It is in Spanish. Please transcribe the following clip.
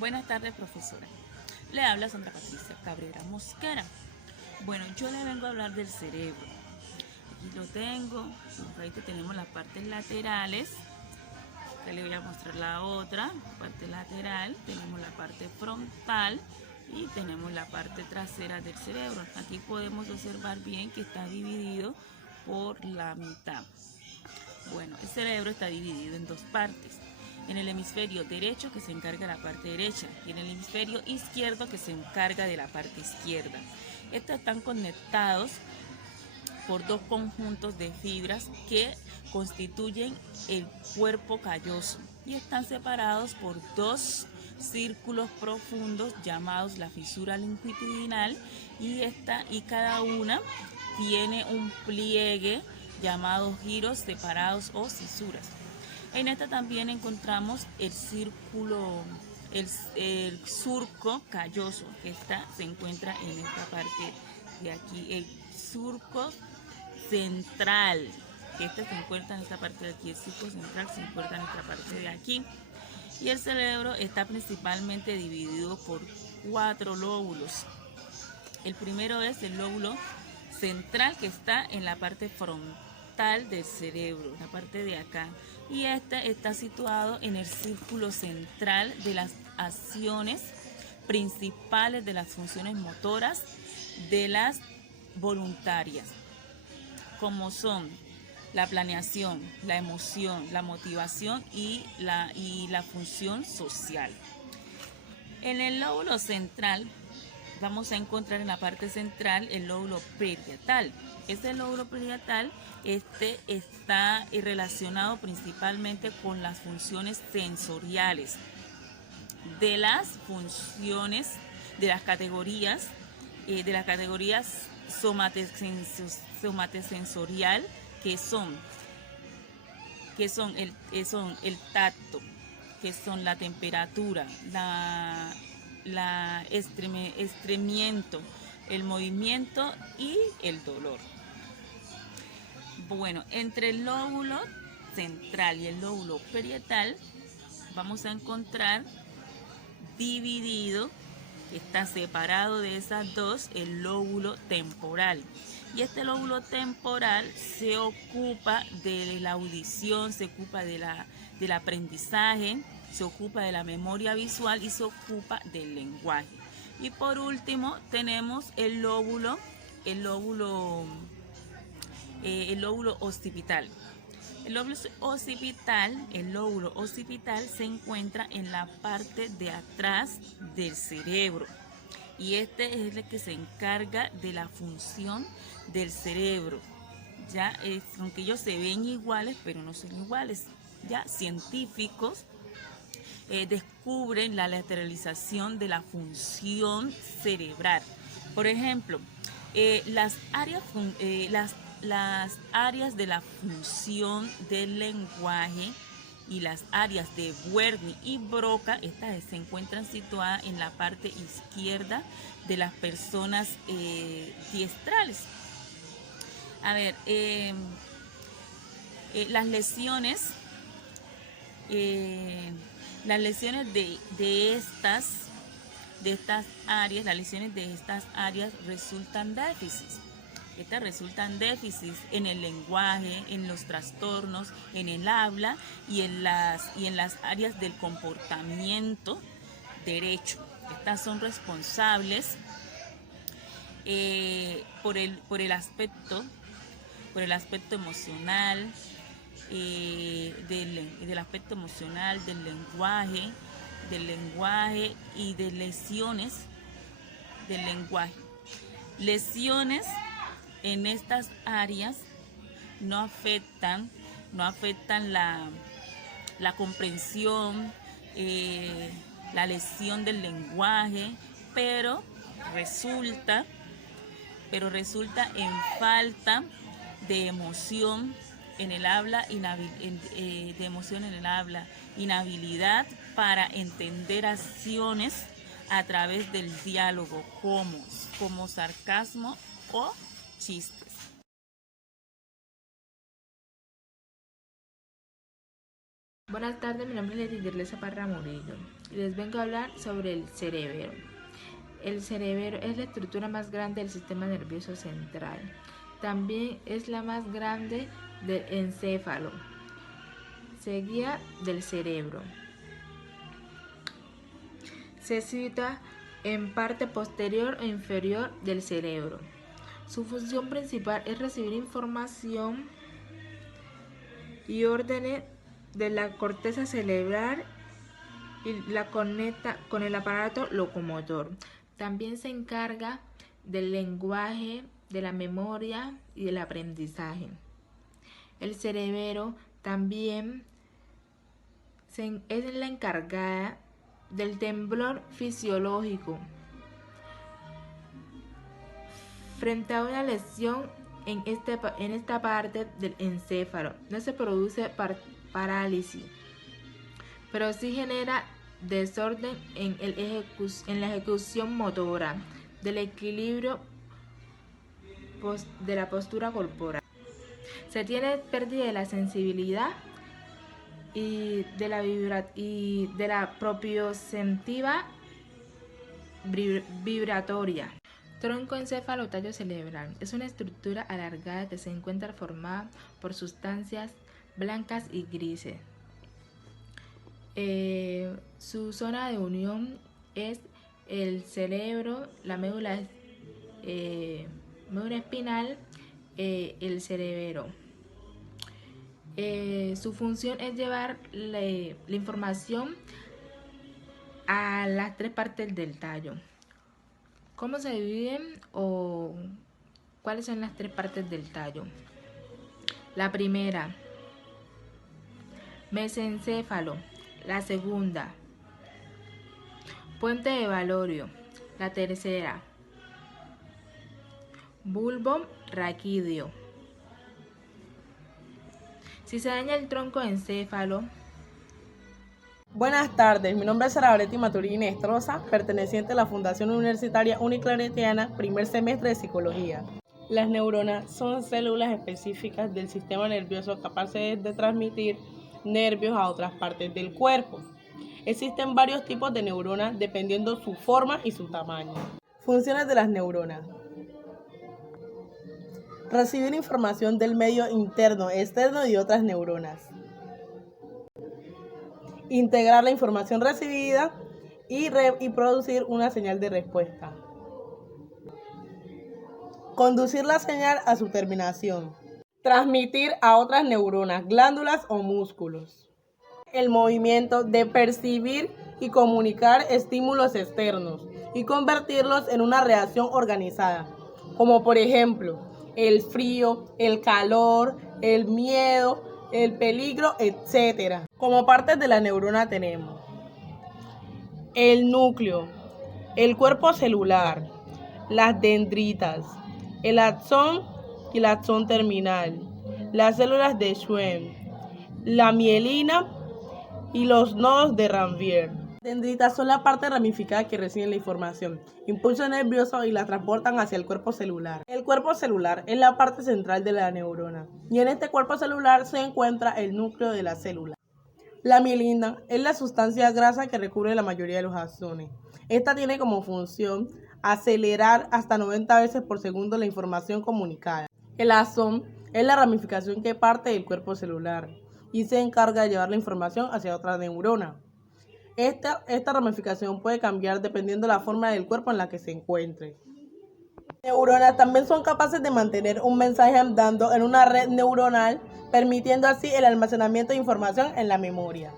Buenas tardes, profesora. Le habla Sandra Patricia Cabrera Mosquera. Bueno, yo le vengo a hablar del cerebro. Aquí lo tengo. Ahí tenemos las partes laterales. Acá le voy a mostrar la otra parte lateral. Tenemos la parte frontal y tenemos la parte trasera del cerebro. Aquí podemos observar bien que está dividido por la mitad. Bueno, el cerebro está dividido en dos partes. En el hemisferio derecho, que se encarga de la parte derecha, y en el hemisferio izquierdo, que se encarga de la parte izquierda. Estos están conectados por dos conjuntos de fibras que constituyen el cuerpo calloso y están separados por dos círculos profundos llamados la fisura longitudinal y cada una tiene un pliegue llamado giros separados o cisuras. En esta también encontramos el círculo, el surco calloso que se encuentra en esta parte de aquí, el surco central, que se encuentra en esta parte de aquí, el surco central se encuentra en esta parte de aquí. Y el cerebro está principalmente dividido por 4 lóbulos. El primero es el lóbulo central, que está en la parte frontal del cerebro, la parte de acá, y este está situado en el círculo central de las acciones principales de las funciones motoras de las voluntarias, como son la planeación, la emoción, la motivación y la función social. En el lóbulo central vamos a encontrar en la parte central el lóbulo parietal. Este lóbulo parietal está relacionado principalmente con las funciones sensoriales, de las funciones de las categorías somatosensorial, que son el tacto, que son la temperatura, la estremiento, el movimiento y el dolor. Bueno, entre el lóbulo central y el lóbulo parietal vamos a encontrar dividido, que está separado de esas dos, el lóbulo temporal. Y este lóbulo temporal se ocupa de la audición, se ocupa del aprendizaje, se ocupa de la memoria visual y se ocupa del lenguaje. Y por último tenemos el lóbulo occipital. El lóbulo occipital se encuentra en la parte de atrás del cerebro y este es el que se encarga de la función del cerebro. Aunque ellos se ven iguales, pero no son iguales. Ya científicos descubren la lateralización de la función cerebral. Por ejemplo, las áreas de la función del lenguaje y las áreas de Wernicke y Broca, estas se encuentran situadas en la parte izquierda de las personas diestrales. A ver, las lesiones de estas áreas resultan déficits. Estas resultan déficits en el lenguaje, en los trastornos, en el habla y en las áreas del comportamiento derecho. Estas son responsables por el aspecto emocional, del aspecto emocional, del lenguaje y de lesiones del lenguaje. Lesiones en estas áreas no afectan la comprensión, la lesión del lenguaje, pero resulta en falta de emoción en el habla, inhabilidad para entender acciones a través del diálogo, como sarcasmo o chistes. Buenas tardes, mi nombre es Leticia Parra Murillo y les vengo a hablar sobre el cerebro. El cerebro es la estructura más grande del sistema nervioso central. También es la más grande del encéfalo, seguida del cerebro. Se sitúa en parte posterior o inferior del cerebro. Su función principal es recibir información y órdenes de la corteza cerebral y la conecta con el aparato locomotor. También se encarga del lenguaje, de la memoria y del aprendizaje. El cerebro también es la encargada del temblor fisiológico frente a una lesión en esta parte del encéfalo. No se produce parálisis, pero sí genera desorden en la ejecución motora, del equilibrio de la postura corporal. Se tiene pérdida de la sensibilidad y de la propioceptiva vibratoria. Tronco encéfalo tallo cerebral es una estructura alargada que se encuentra formada por sustancias blancas y grises. Su zona de unión es el cerebro, la médula espinal, el cerebro. Su función es llevar la información a las tres partes del tallo. ¿Cómo se dividen o cuáles son las tres partes del tallo? La primera, mesencéfalo. La segunda, puente de Valorio. La tercera, bulbo raquídeo. Si se daña el tronco encéfalo. Buenas tardes, mi nombre es Sara Varetti Maturini Estroza, perteneciente a la Fundación Universitaria Uniclaretiana, primer semestre de Psicología. Las neuronas son células específicas del sistema nervioso capaces de transmitir nervios a otras partes del cuerpo. Existen varios tipos de neuronas dependiendo su forma y su tamaño. Funciones de las neuronas: recibir información del medio interno, externo y otras neuronas. Integrar la información recibida y producir una señal de respuesta. Conducir la señal a su terminación. Transmitir a otras neuronas, glándulas o músculos. El movimiento de percibir y comunicar estímulos externos y convertirlos en una reacción organizada, como por ejemplo el frío, el calor, el miedo, el peligro, etc. Como partes de la neurona tenemos el núcleo, el cuerpo celular, las dendritas, el axón y el axón terminal, las células de Schwann, la mielina y los nodos de Ranvier. Las dendritas son la parte ramificada que reciben la información, impulso nervioso y la transportan hacia el cuerpo celular. El cuerpo celular es la parte central de la neurona y en este cuerpo celular se encuentra el núcleo de la célula. La mielina es la sustancia grasa que recubre la mayoría de los axones. Esta tiene como función acelerar hasta 90 veces por segundo la información comunicada. El axón es la ramificación que parte del cuerpo celular y se encarga de llevar la información hacia otra neurona. Esta ramificación puede cambiar dependiendo de la forma del cuerpo en la que se encuentre. Las neuronas también son capaces de mantener un mensaje andando en una red neuronal, permitiendo así el almacenamiento de información en la memoria.